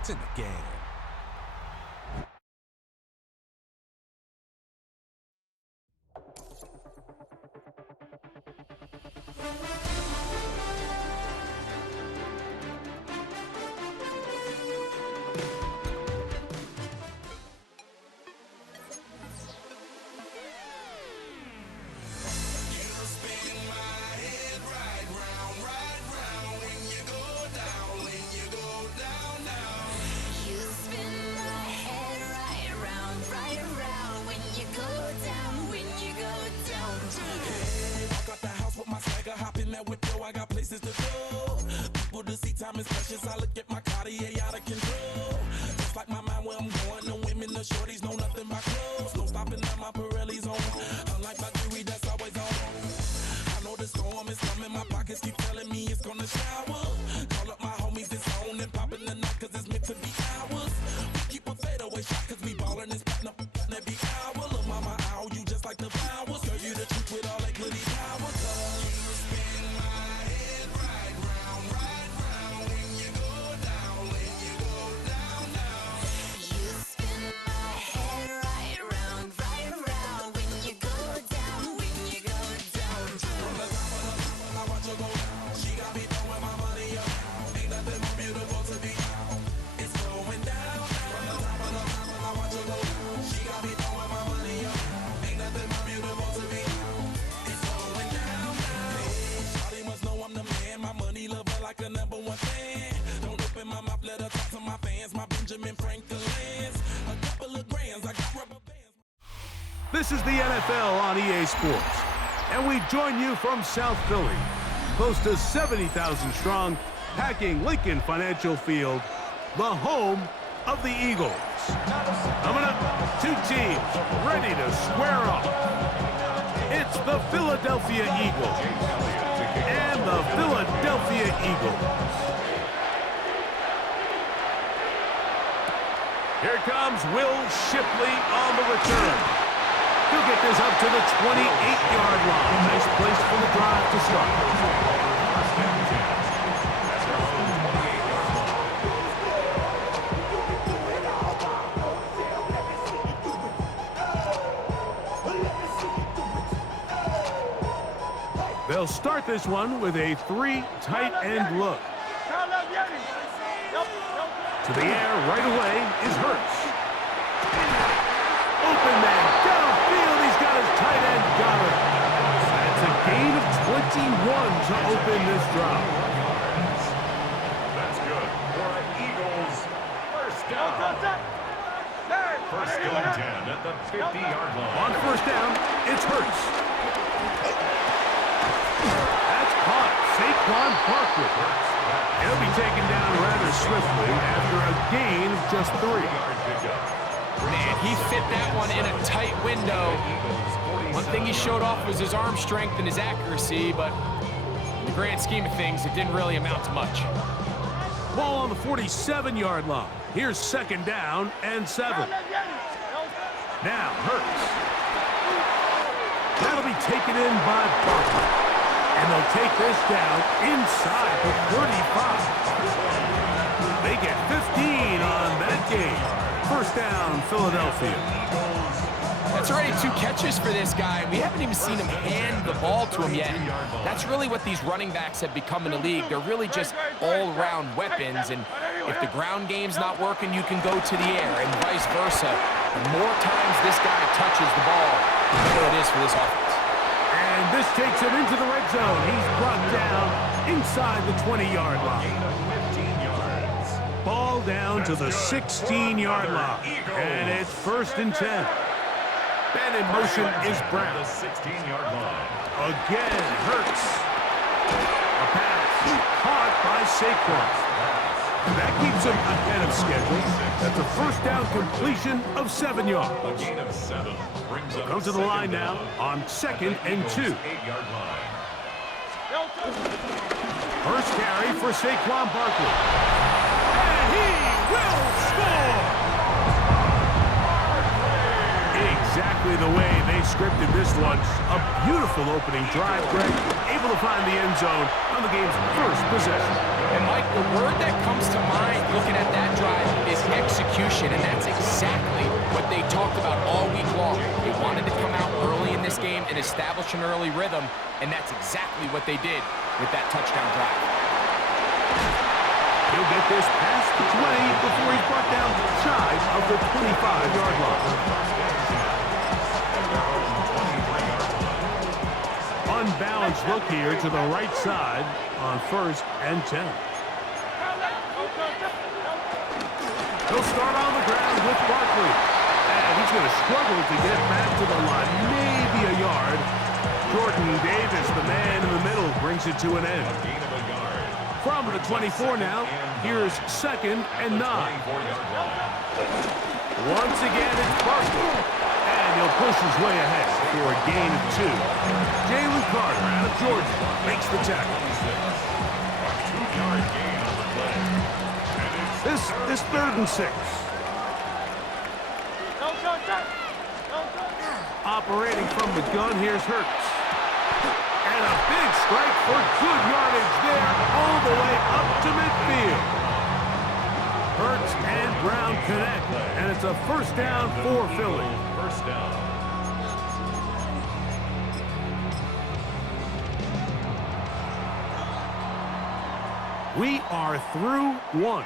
It's in the game. I got places to go. People to see, time is precious. I look at my Cartier out of control. Just like my mind where I'm going. The women, the shorties know nothing but clothes. No stopping at my Pirelli's on. Unlike my jewelry that's always on. I know the storm is coming. My pockets keep telling me it's gonna shower. Call up my homies, it's on and popping the night cause it's meant to be ours. We keep a fadeaway shot cause we ballin' and spittin' up every hour. Look mama, ow, you just like the flowers. Girl, you the truth with all that glitty power. You spin my head right round when you go down, when you go down, down. You spin my head right round when you go down, when you go down. From the top of I watch her go down. She got me throwing my money up. Ain't nothing more beautiful to be. It's going down. From the top of I watch her go down. She got me throwing my money up. Ain't nothing more beautiful to be. It's going down. Hey, shawty must know I'm the man. My money lover like a #1 fan. Don't open my mouth, let her talk to my fans. My Benjamin Franklin's. A couple of grands, I got rubber bands. This is the NFL on EA Sports, and we join you from South Philly, close to 70,000 strong, packing Lincoln Financial Field, the home of the Eagles. Coming up, two teams ready to square off. It's the Philadelphia Eagles and the Philadelphia Eagles. Here comes Will Shipley on the return. He'll get this up to the 28-yard line. Nice place for the drive to start. They'll start this one with a 3 tight end look. To the air right away is Hurts. Open man, downfield, he's got his tight end, got it. That's a gain of 21 to open this drive. That's good for an Eagles first down. First and 10 at the 50-yard line. On first down, it's Hurts. That's caught. Saquon Barkley. He'll be taken down rather swiftly after a gain of just 3. Man, he fit that one in a tight window. One thing he showed off was his arm strength and his accuracy, but in the grand scheme of things, it didn't really amount to much. Ball on the 47-yard line. Here's second down and 7. Now Hurts. That'll be taken in by Barkley. And they'll take this down inside the 35. They get 15 on that game. First down, Philadelphia. That's already 2 catches for this guy. We haven't even seen him hand the ball to him yet. That's really what these running backs have become in the league. They're really just all-around weapons, and if the ground game's not working, you can go to the air, and vice versa. The more times this guy touches the ball, the better it is for this offense. And this takes him into the red zone. He's brought down inside the 20-yard line. Ball down to the 16-yard line. And it's first and 10. Then in motion is Brown. The 16-yard line. Again, Hurts. A pass caught by Saquon. That keeps him ahead of schedule. That's a first down completion of 7 yards. A gain of 7 brings up Comes to the line now on second and 2. 8-yard line. First carry for Saquon Barkley. And he will score! Exactly exactly the way they scripted this one. A beautiful opening drive, Greg. Able to find the end zone on the game's first possession. And Mike, the word that comes to mind looking at that drive is execution, and that's exactly what they talked about all week long. They wanted to come out early in this game and establish an early rhythm, and that's exactly what they did with that touchdown drive. He'll get this past the 20 before he's brought down shy of the 25-yard line. Unbalanced look here to the right side on 1st and 10. He'll start on the ground with Barkley. And he's going to struggle to get back to the line, maybe a yard. Jordan Davis, the man in the middle, brings it to an end. From the 24 now, here's 2nd and 9. Once again, it's Barkley. And he'll push his way ahead for a gain of 2. Jalen Carter out of Georgia makes the tackle. This 3rd and 6. Operating from the gun, here's Hurts. And a big strike for good yardage there, all the way up to midfield. Hurts and Brown connect, and it's a 1st down for Philly. 1st down. We are through 1.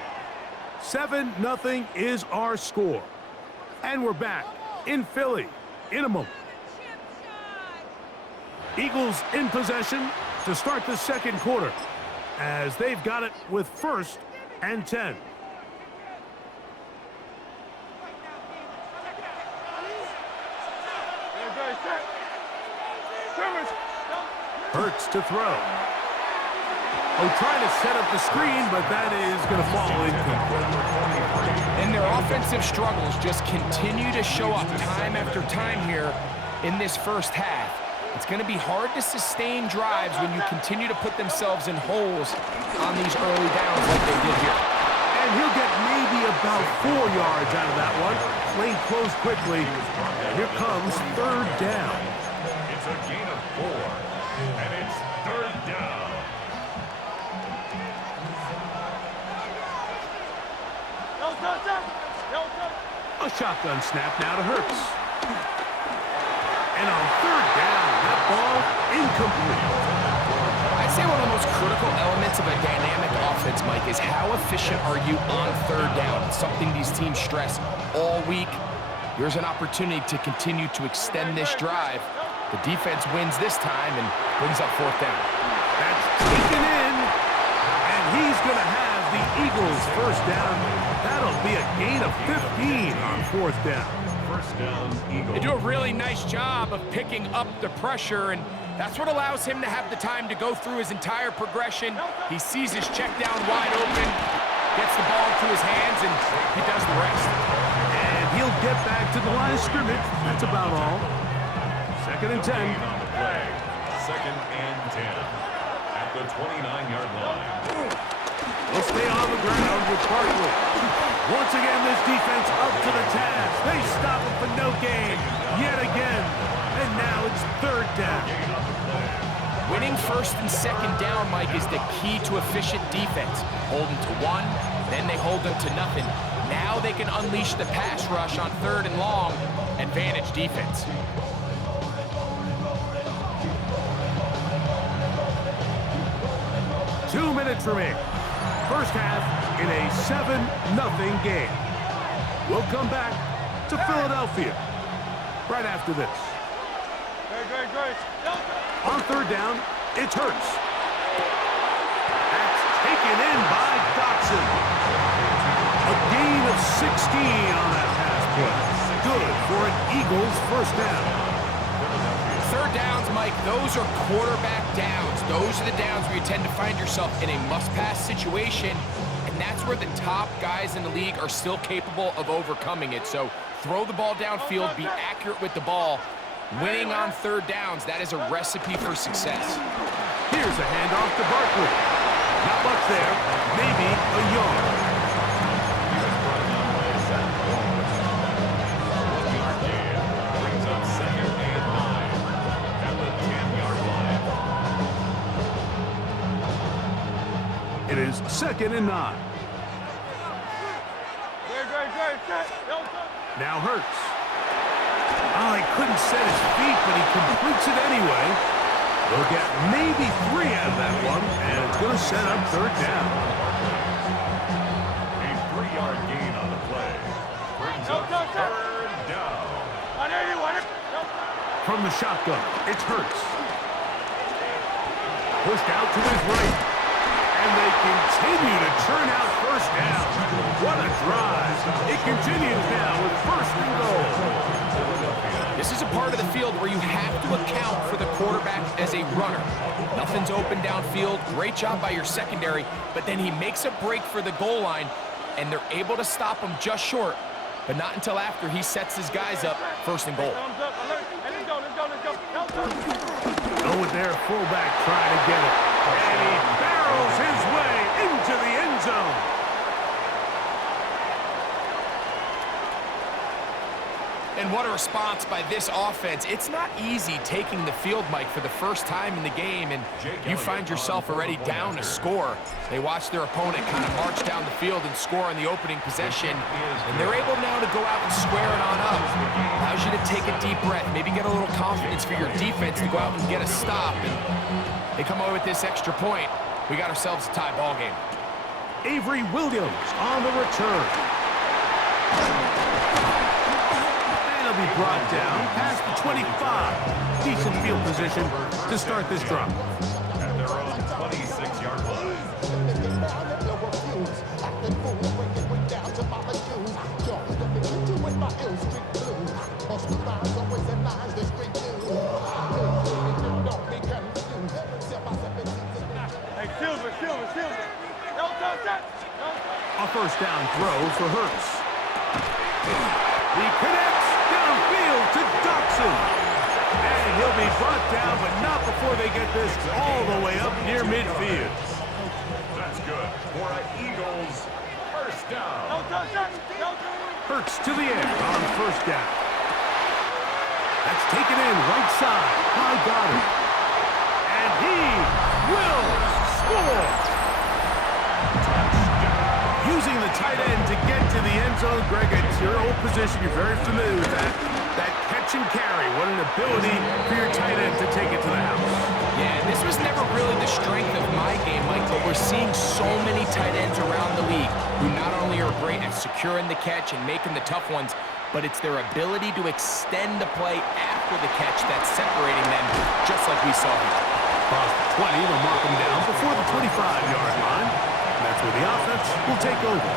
7-0 is our score. And we're back in Philly in a moment. Eagles in possession to start the 2nd quarter as they've got it with 1st and 10. Hurts to throw. Oh, trying to set up the screen, but that is going to fall incomplete. And their offensive struggles just continue to show up time after time here in this first half. It's going to be hard to sustain drives when you continue to put themselves in holes on these early downs like they did here. And he'll get maybe about 4 yards out of that one. Lane closed quickly. Here comes 3rd down. It's a gain of 4, and it's 3rd down. A shotgun snap now to Hurts. And on 3rd down, that ball incomplete. I'd say one of the most critical elements of a dynamic offense, Mike, is how efficient are you on 3rd down? It's something these teams stress all week. Here's an opportunity to continue to extend this drive. The defense wins this time and brings up 4th down. That's taken in, and he's going to have the Eagles' 1st down. That'll be a gain of 15 on 4th down. 1st down, Eagles. They do a really nice job of picking up the pressure, and that's what allows him to have the time to go through his entire progression. He sees his check down wide open, gets the ball into his hands, and he does the rest. And he'll get back to the line of scrimmage. That's about all. 2nd and 10. Gain on the play. 2nd and 10 at the 29-yard line. We'll stay on the ground with Barkley. Once again, this defense up to the task. They stop him for no gain yet again. And now it's 3rd down. Winning 1st and 2nd down, Mike, is the key to efficient defense. Hold them to 1, then they hold them to nothing. Now they can unleash the pass rush on 3rd and long. Advantage defense. Two minutes remaining. First half in a 7-0 game. We'll come back to Philadelphia right after this. On 3rd down, it's Hurts. That's taken in by Dotson. A gain of 16 on that pass play. Good for an Eagles 1st down. 3rd downs, Mike, those are quarterback downs. Those are the downs where you tend to find yourself in a must-pass situation, and that's where the top guys in the league are still capable of overcoming it. So throw the ball downfield, be accurate with the ball. Winning on 3rd downs, that is a recipe for success. Here's a handoff to Barkley. Not much there, maybe a yard. Brings up It is 2nd and 9. Now Hurts. Oh, he couldn't set his feet, but he completes it anyway. They'll get maybe 3 out of that one, and it's going to set up 3rd down. A 3-yard gain on the play. Brings up 3rd down. From the shotgun, it's Hurts. Pushed out to his right. And they continue to churn out 1st down. What a drive. It continues now with 1st and goal. This is a part of the field where you have to account for the quarterback as a runner. Nothing's open downfield. Great job by your secondary, but then he makes a break for the goal line, and they're able to stop him just short, but not until after he sets his guys up 1st and goal. Go with their fullback trying to get it. And he barrels his way into the end zone. And what a response by this offense. It's not easy taking the field, Mike, for the first time in the game, and you find yourself already down to score. They watch their opponent kind of march down the field and score on the opening possession, and they're able now to go out and square it on up. Allows you to take a deep breath, maybe get a little confidence for your defense to go out and get a stop, and they come away with this extra point. We got ourselves a tie ball game. Avery Williams on the return. Be brought down past the 25. Decent field position to start this drive. At their own 26-yard line. A 1st down throw for Hurts. He connects downfield to Dobson. And he'll be brought down, but not before they get this all the way up near midfield. That's good for an Eagles 1st down. Hurts to the end on 1st down. That's taken in right side. High got it. And he will score. Using the tight end to get to the end zone. Greg, it's your old position. You're very familiar with that. That catch and carry. What an ability for your tight end to take it to the house. Yeah, this was never really the strength of my game, Mike, but we're seeing so many tight ends around the league who not only are great at securing the catch and making the tough ones, but it's their ability to extend the play after the catch that's separating them, just like we saw here. Across the 20, they'll mark him down before the 25-yard line. That's where the offense will take over.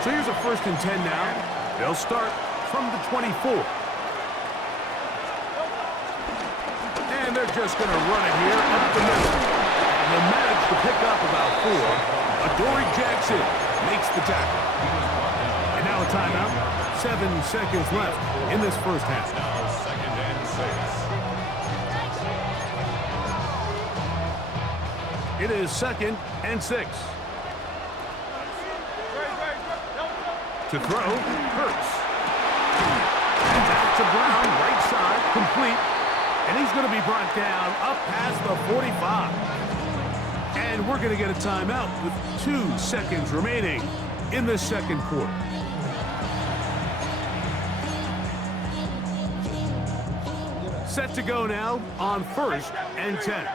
So here's a 1st and 10 now. They'll start from the 24. And they're just going to run it here up the middle. And they'll manage to pick up about 4. Adoree Jackson makes the tackle. And now a timeout. 7 seconds left in this 1st half. Now 2nd and 6. It is 2nd and 6. To throw, Hurts. And out to Brown, right side, complete. And he's going to be brought down up past the 45. And we're going to get a timeout with 2 seconds remaining in the 2nd quarter. Set to go now on 1st and 10.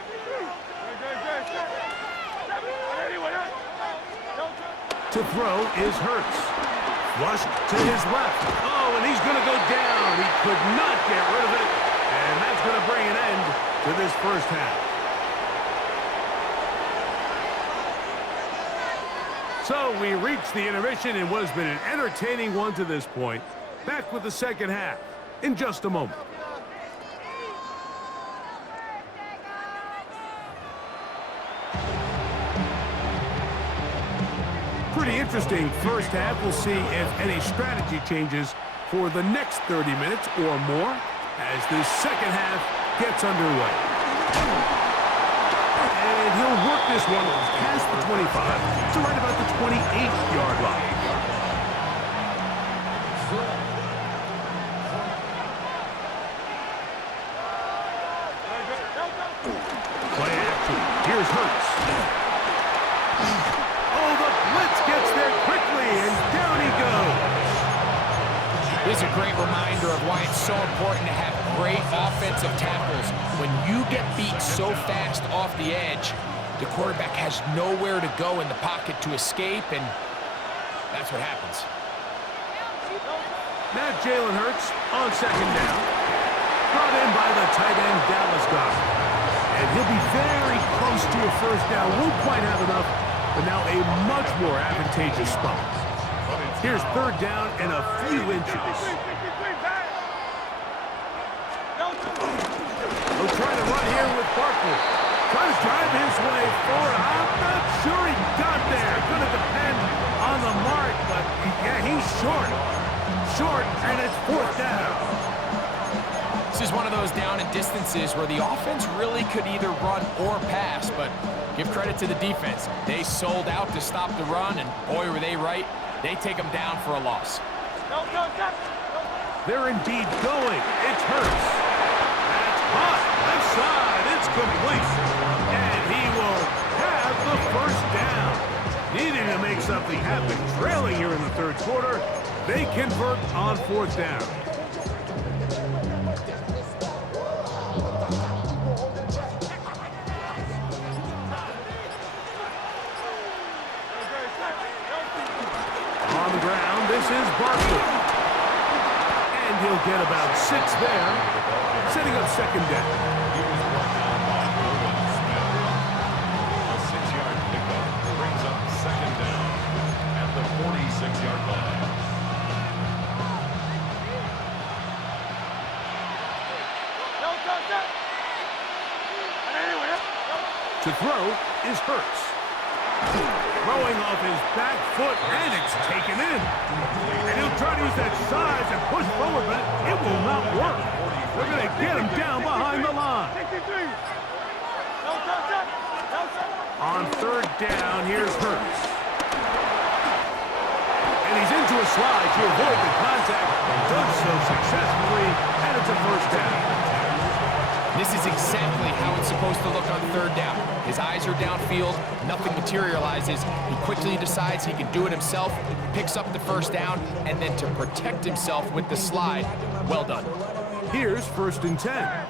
To throw is Hurts. Flushed to his left. Oh, and he's going to go down. He could not get rid of it. And that's going to bring an end to this 1st half. So we reached the intermission in what has been an entertaining one to this point. Back with the 2nd half in just a moment. Pretty interesting 1st half. We'll see if any strategy changes for the next 30 minutes or more as this 2nd half gets underway. And he'll work this one past the 25 to right about the 28-yard line. Play action. Here's Hurts. quickly, and down he goes. This is a great reminder of why it's so important to have great offensive tackles. When you get beat so fast off the edge, the quarterback has nowhere to go in the pocket to escape, and that's what happens. Now Jalen Hurts on second down. Brought in by the tight end Dallas Goddard. And he'll be very close to a first down. Won't quite have enough, but now a much more advantageous spot. Here's third down and a few inches. He'll try to run here with Barkley. Trying to drive his way forward. I'm not sure he got there. Going to depend on the mark, but yeah, he's short. Short, and it's fourth down. This is one of those down and distances where the offense really could either run or pass, but give credit to the defense. They sold out to stop the run, and boy, were they right. They take them down for a loss. They're indeed going. It's Hurts. That's hot. Left side. It's complete. And he will have the first down. Needing to make something happen. Trailing here in the third quarter. They convert on fourth down. On the ground, this is Barkley. And he'll get about 6 there, setting up second down. He was brought down by Nolan Smith. A 6-yard pickup brings up second down at the 46-yard line. To throw is Hurts. Throwing off his back foot, and it's taken in. And he'll try to use that size and push forward, but it will not work. They're going to get him down behind the line. On third down, here's Hurts. And he's into a slide to avoid the contact. Does so successfully, and it's a first down. This is exactly how it's supposed to look on third down. His eyes are downfield, nothing materializes. He quickly decides he can do it himself, picks up the first down, and then to protect himself with the slide, well done. Here's first and 10.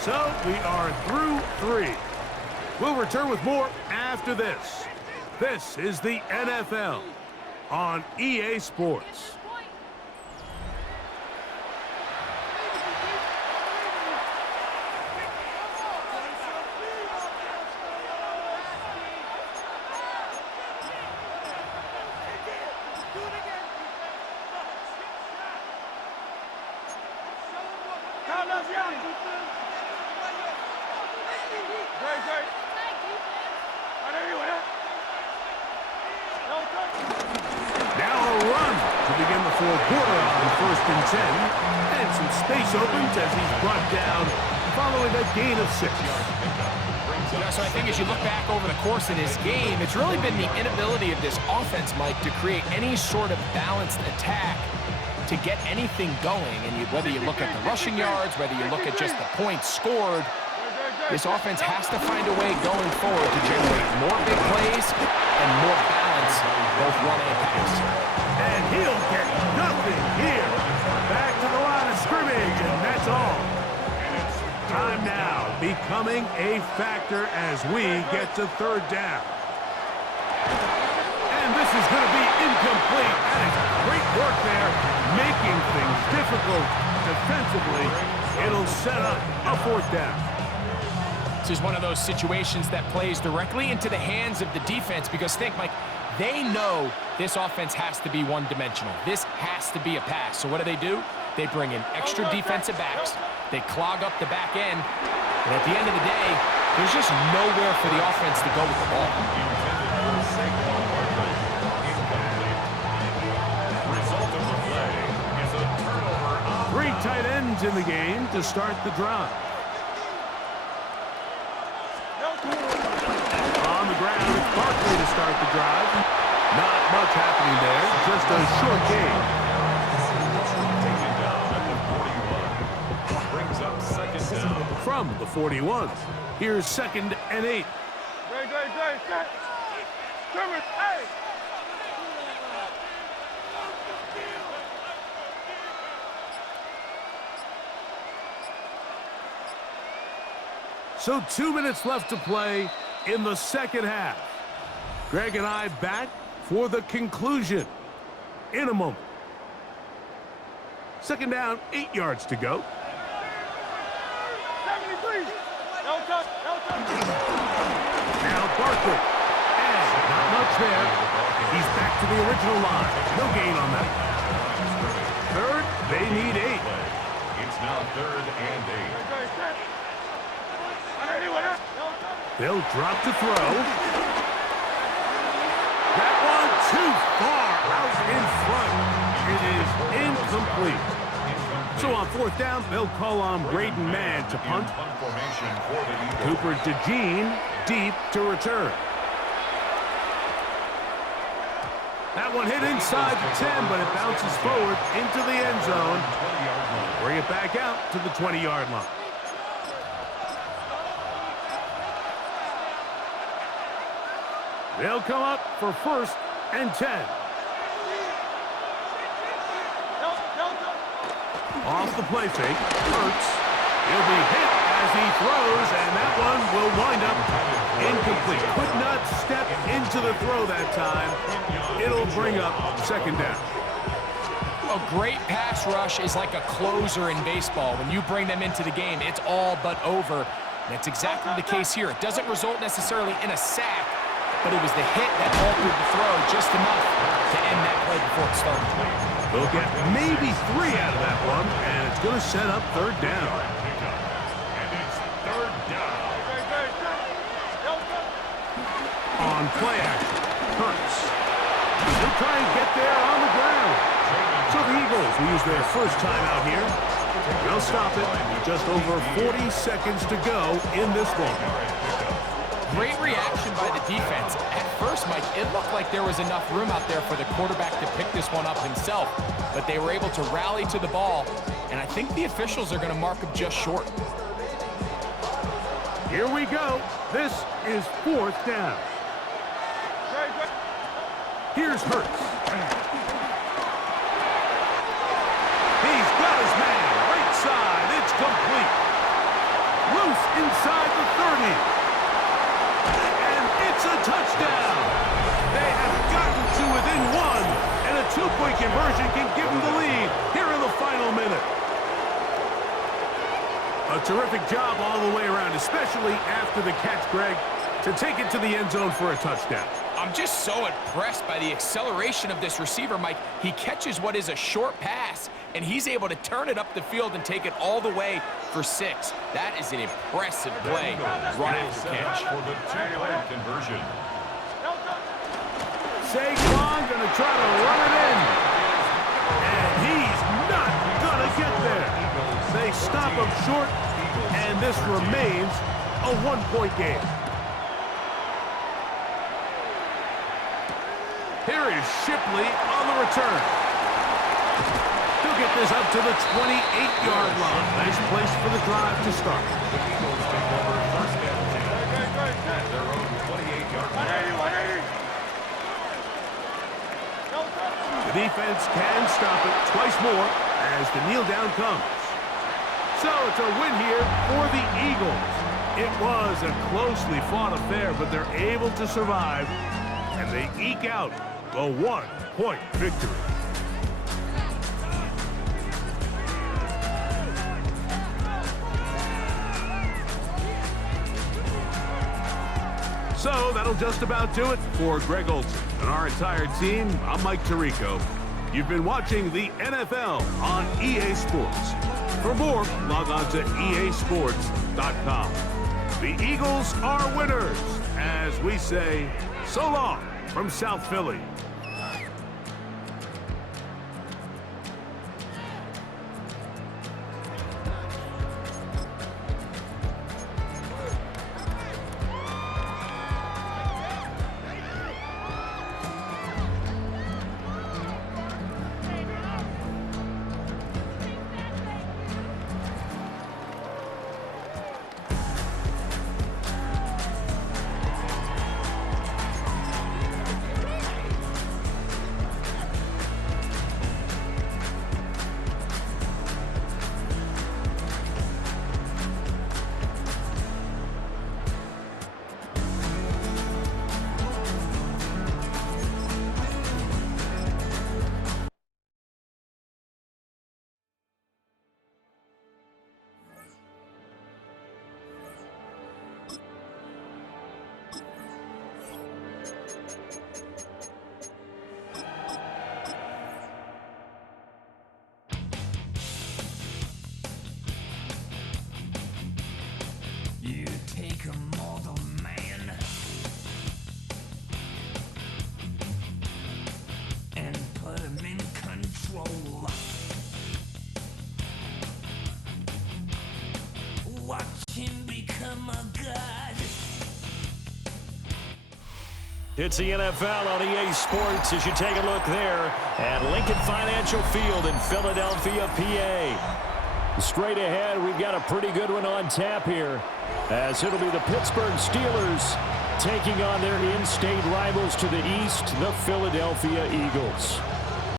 So we are through 3. We'll return with more after this. This is the NFL on EA Sports. Now a run to begin the fourth quarter on first and 10. And some space opens as he's brought down following a gain of 6. Yeah, so I think as you look back over the course of this game, it's really been the inability of this offense, Mike, to create any sort of balanced attack to get anything going. And whether you look at the rushing yards, whether you look at just the points scored, this offense has to find a way going forward to generate more big plays and more balance, both run and pass. And he'll get nothing here. Back to the line of scrimmage, and that's all. Time now becoming a factor as we get to third down. And this is going to be incomplete. That is great work there, making things difficult defensively. It'll set up a fourth down. This is one of those situations that plays directly into the hands of the defense because think, Mike, they know this offense has to be one-dimensional. This has to be a pass. So what do? They bring in extra defensive backs. They clog up the back end. And at the end of the day, there's just nowhere for the offense to go with the ball. Three tight ends in the game to start the drive. On the ground, it's Barkley to start the drive. Not much happening there, just a short game. Taken down at the 41. Brings up second down. From from the 41. Here's 2nd and 8. Great, set. Scrimmage, hey! So 2 minutes left to play in the second half. Greg and I back for the conclusion in a moment. 2nd down, 8 yards to go. 73. No touch. Now Barkley. And not much there. He's back to the original line. No gain on that. 3rd, they need 8. It's now 3rd and 8. They'll drop to throw. That one too far out in front. It is incomplete. So on 4th down, they'll call on Braden Mann to punt. Cooper DeJean deep to return. That one hit inside the 10, but it bounces forward into the end zone. Bring it back out to the 20-yard line. They'll come up for 1st and 10. Off the play fake, Hurts. He'll be hit as he throws, and that one will wind up incomplete. Could not step into the throw that time. It'll bring up 2nd down. A great pass rush is like a closer in baseball. When you bring them into the game, it's all but over. That's exactly the case here. It doesn't result necessarily in a sack, but it was the hit that altered the throw just enough to end that play before it started. They'll get maybe 3 out of that one, and it's going to set up 3rd down. And it's 3rd down. On play action, Hurts. They'll try and get there on the ground. So the Eagles will use their first time out here. They'll stop it with just over 40 seconds to go in this one. Great reaction by the defense. At first, Mike, it looked like there was enough room out there for the quarterback to pick this one up himself, but they were able to rally to the ball, and I think the officials are going to mark him just short. Here we go. This is 4th down. Here's Hurts. He's got his man. Right side. It's complete. Loose inside the 30. It's a touchdown. They have gotten to within 1, and a 2-point conversion can give them the lead here in the final minute. A terrific job all the way around, especially after the catch, Greg, to take it to the end zone for a touchdown. I'm just so impressed by the acceleration of this receiver, Mike. He catches what is a short pass, and he's able to turn it up the field and take it all the way for 6. That is an impressive play right after catch. For the 2-point conversion. Saquon going to try to run it in, and he's not going to get there. They stop him short, and this remains a 1-point game. Here is Shipley on the return. He'll get this up to the 28-yard line. Nice place for the drive to start. The Eagles take over 1st and 10 at their own 28-yard line. The defense can stop it twice more as the kneel down comes. So it's a win here for the Eagles. It was a closely fought affair, but they're able to survive, and they eke out a 1-point victory. So that'll just about do it for Greg Olson and our entire team. I'm Mike Tirico. You've been watching the NFL on EA Sports. For more, log on to easports.com. The Eagles are winners, as we say, so long from South Philly. It's the NFL on EA Sports as you take a look there at Lincoln Financial Field in Philadelphia, PA. Straight ahead, we've got a pretty good one on tap here, as it'll be the Pittsburgh Steelers taking on their in-state rivals to the east, the Philadelphia Eagles.